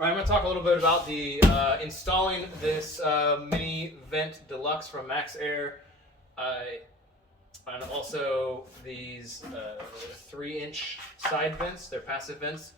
All right, I'm going to talk a little bit about the installing this mini vent deluxe from MaxxAir, and also these 3-inch side vents. They're passive vents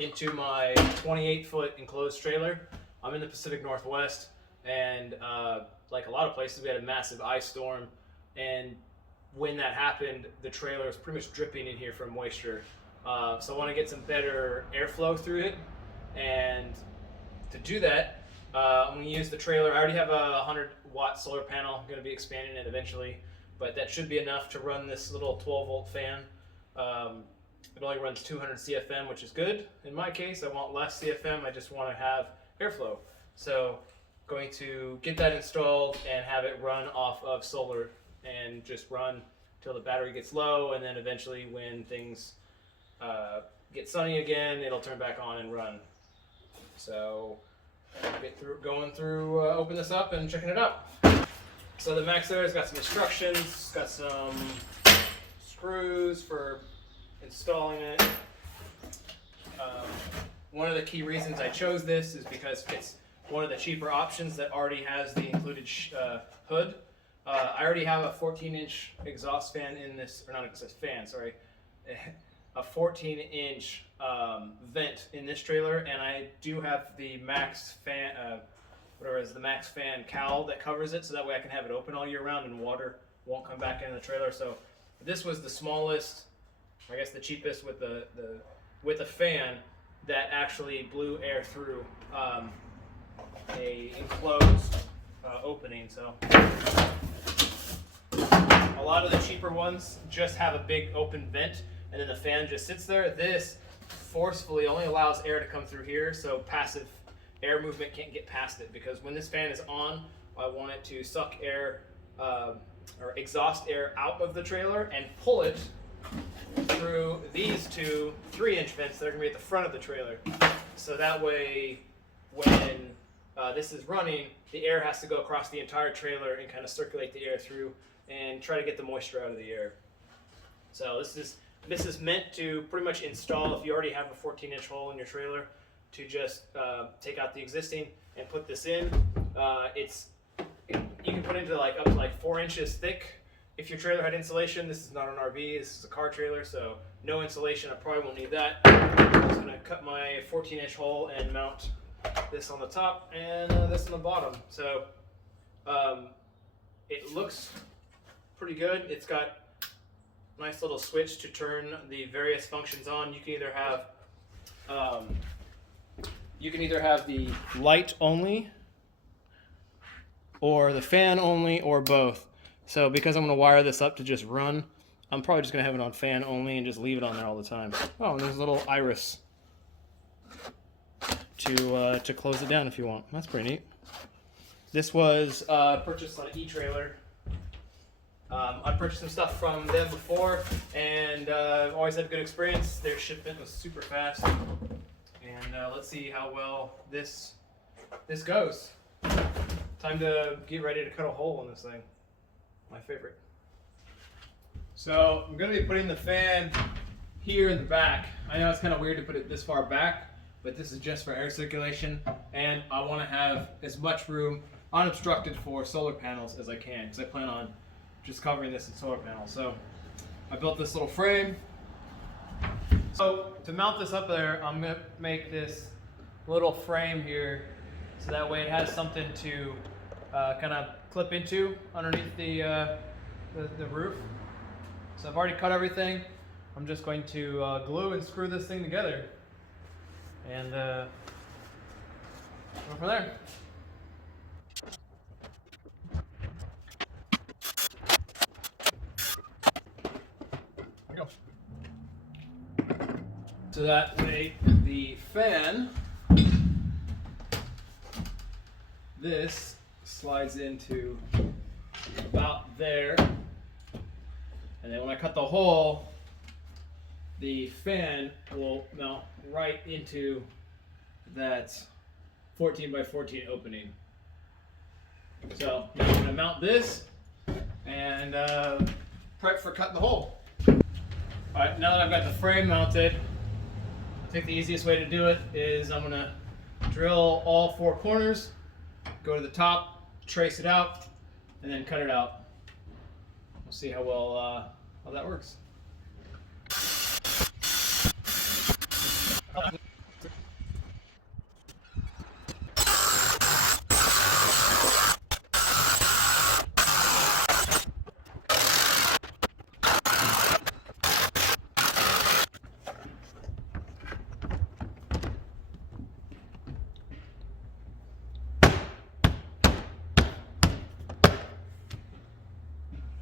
into my 28-foot enclosed trailer. I'm in the Pacific Northwest, and like a lot of places, we had a massive ice storm, and when that happened, the trailer was pretty much dripping in here from moisture. So I want to get some better airflow through it, and to do that, I'm going to use the trailer. I already have a 100-watt solar panel. I'm going to be expanding it eventually, but that should be enough to run this little 12-volt fan. It only runs 200 CFM, which is good. In my case, I want less CFM. I just want to have airflow. So going to get that installed and have it run off of solar and just run till the battery gets low, and then eventually when things get sunny again, it'll turn back on and run. So going through, open this up and checking it out. So the MaxxAir's got some instructions, got some screws for installing it. One of the key reasons I chose this is because it's one of the cheaper options that already has the included hood. I already have a 14-inch exhaust fan in this, or not exhaust fan, sorry, a 14-inch vent in this trailer, and I do have the Max fan, the Max fan cowl that covers it, so that way I can have it open all year round and water won't come back in the trailer. So this was the smallest, I guess the cheapest with a fan that actually blew air through a enclosed opening. So a lot of the cheaper ones just have a big open vent, and then the fan just sits there. This forcefully only allows air to come through here, so passive air movement can't get past it, because when this fan is on, I want it to suck air or exhaust air out of the trailer and pull it through these two 3-inch vents that are going to be at the front of the trailer. So that way, when this is running, the air has to go across the entire trailer and kind of circulate the air through and try to get the moisture out of the air. So this is meant to pretty much install, if you already have a 14-inch hole in your trailer, to just take out the existing and put this in. You can put it into up to 4 inches thick. If your trailer had insulation, this is not an RV, this is a car trailer, so no insulation, I probably won't need that. I'm just gonna cut my 14-inch hole and mount this on the top and this on the bottom. So it looks pretty good. It's got a nice little switch to turn the various functions on. You can either have the light only, or the fan only, or both. So because I'm going to wire this up to just run, I'm probably just going to have it on fan only and just leave it on there all the time. Oh, and there's a little iris to close it down if you want. That's pretty neat. This was purchased on an e-trailer. I purchased some stuff from them before, and I've always had a good experience. Their shipment was super fast, and let's see how well this goes. Time to get ready to cut a hole in this thing. My favorite. So I'm going to be putting the fan here in the back. I know it's kind of weird to put it this far back, but this is just for air circulation, and I want to have as much room unobstructed for solar panels as I can, because I plan on just covering this in solar panels. So I built this little frame. So to mount this up there, I'm going to make this little frame here, so that way it has something to kind of clip into underneath the roof. So I've already cut everything. I'm just going to glue and screw this thing together, and go from there. There we go. So that way the fan, this slides into about there, and then when I cut the hole, the fan will mount right into that 14 by 14 opening. So I'm going to mount this and prep for cutting the hole. Alright, now that I've got the frame mounted, I think the easiest way to do it is I'm gonna drill all 4 corners, go to the top, trace it out, and then cut it out. We'll see how well how that works.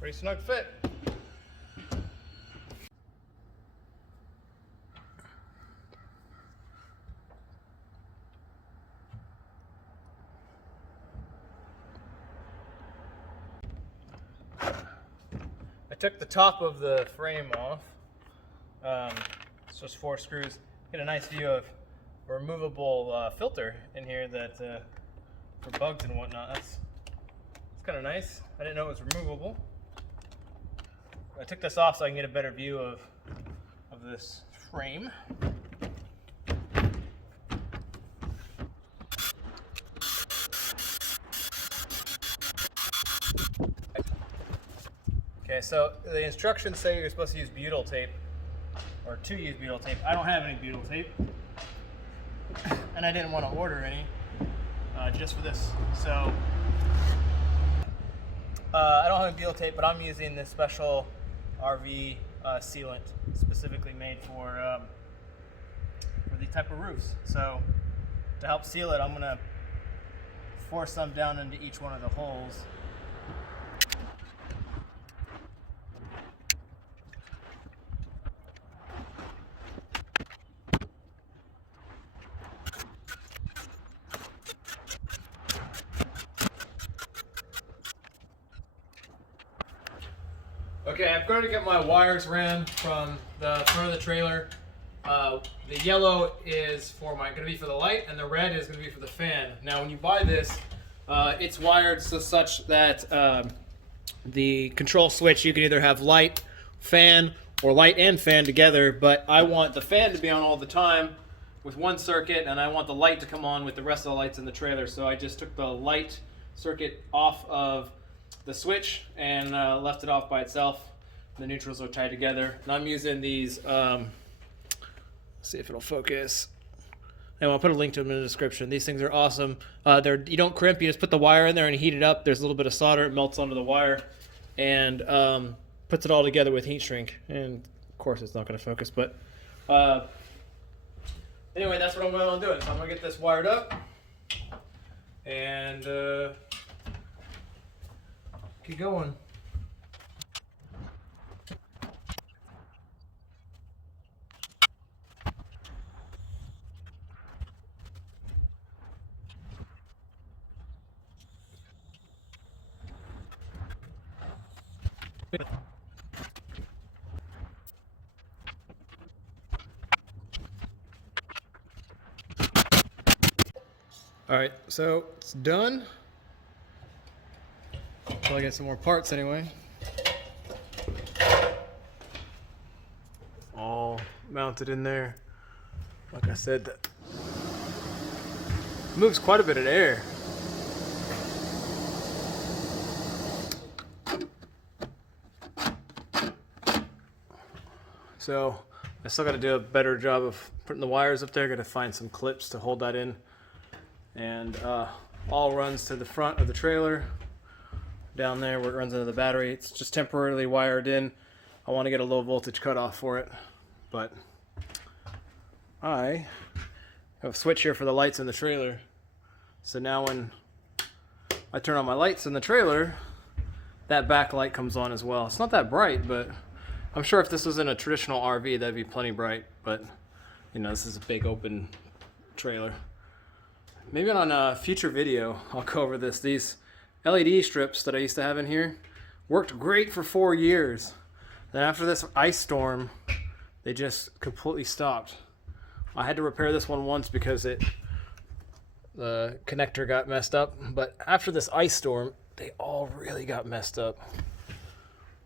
Pretty snug fit. I took the top of the frame off. It's just 4 screws. Get a nice view of a removable filter in here that for bugs and whatnot. It's kind of nice. I didn't know it was removable. I took this off so I can get a better view of this frame. Okay, so the instructions say you're supposed to use butyl tape, or to use butyl tape. I don't have any butyl tape, and I didn't want to order any just for this. So I don't have butyl tape, but I'm using this special RV sealant specifically made for these type of roofs. So to help seal it, I'm gonna force some down into each one of the holes. Okay, I'm going to get my wires ran from the front of the trailer. The yellow is going to be for the light, and the red is going to be for the fan. Now, when you buy this, it's wired such that the control switch, you can either have light, fan, or light and fan together, but I want the fan to be on all the time with one circuit, and I want the light to come on with the rest of the lights in the trailer. So I just took the light circuit off of the switch and left it off by itself. The neutrals are tied together. And I'm using these, let's see if it'll focus. And I'll put a link to them in the description. These things are awesome. You don't crimp, you just put the wire in there and heat it up. There's a little bit of solder, it melts onto the wire and puts it all together with heat shrink. And of course it's not gonna focus, but anyway, that's what I'm going on doing. So I'm gonna get this wired up and keep going. All right, so it's done. I'll get some more parts anyway. All mounted in there. Like I said, that moves quite a bit of air. So I still got to do a better job of putting the wires up there. Got to find some clips to hold that in. And all runs to the front of the trailer. Down there where it runs into the battery. It's just temporarily wired in. I want to get a low voltage cutoff for it. But I have a switch here for the lights in the trailer. So now when I turn on my lights in the trailer, that backlight comes on as well. It's not that bright, but I'm sure if this was in a traditional RV, that'd be plenty bright. But you know, this is a big open trailer. Maybe on a future video, I'll go over this. These LED strips that I used to have in here worked great for 4 years. Then after this ice storm, they just completely stopped. I had to repair this one once because the connector got messed up. But after this ice storm, they all really got messed up.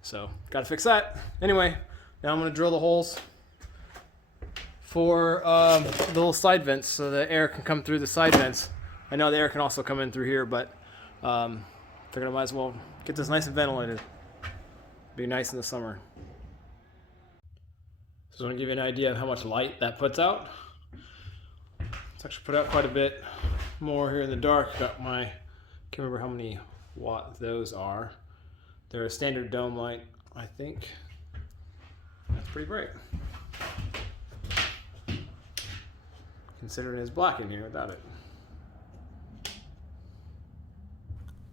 So, gotta fix that. Anyway, now I'm gonna drill the holes, for the little side vents so the air can come through the side vents. I know the air can also come in through here, but figured I might as well get this nice and ventilated. Be nice in the summer. So I want to give you an idea of how much light that puts out. It's actually put out quite a bit more here in the dark. Got my, can't remember how many watt those are. They're a standard dome light, I think. That's pretty bright. Considering it's black in here without it.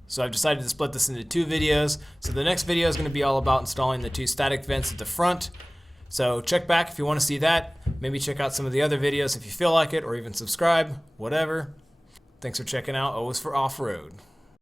So I've decided to split this into 2 videos. So the next video is going to be all about installing the 2 static vents at the front. So check back if you want to see that. Maybe check out some of the other videos if you feel like it, or even subscribe, whatever. Thanks for checking out O's for Off-Road.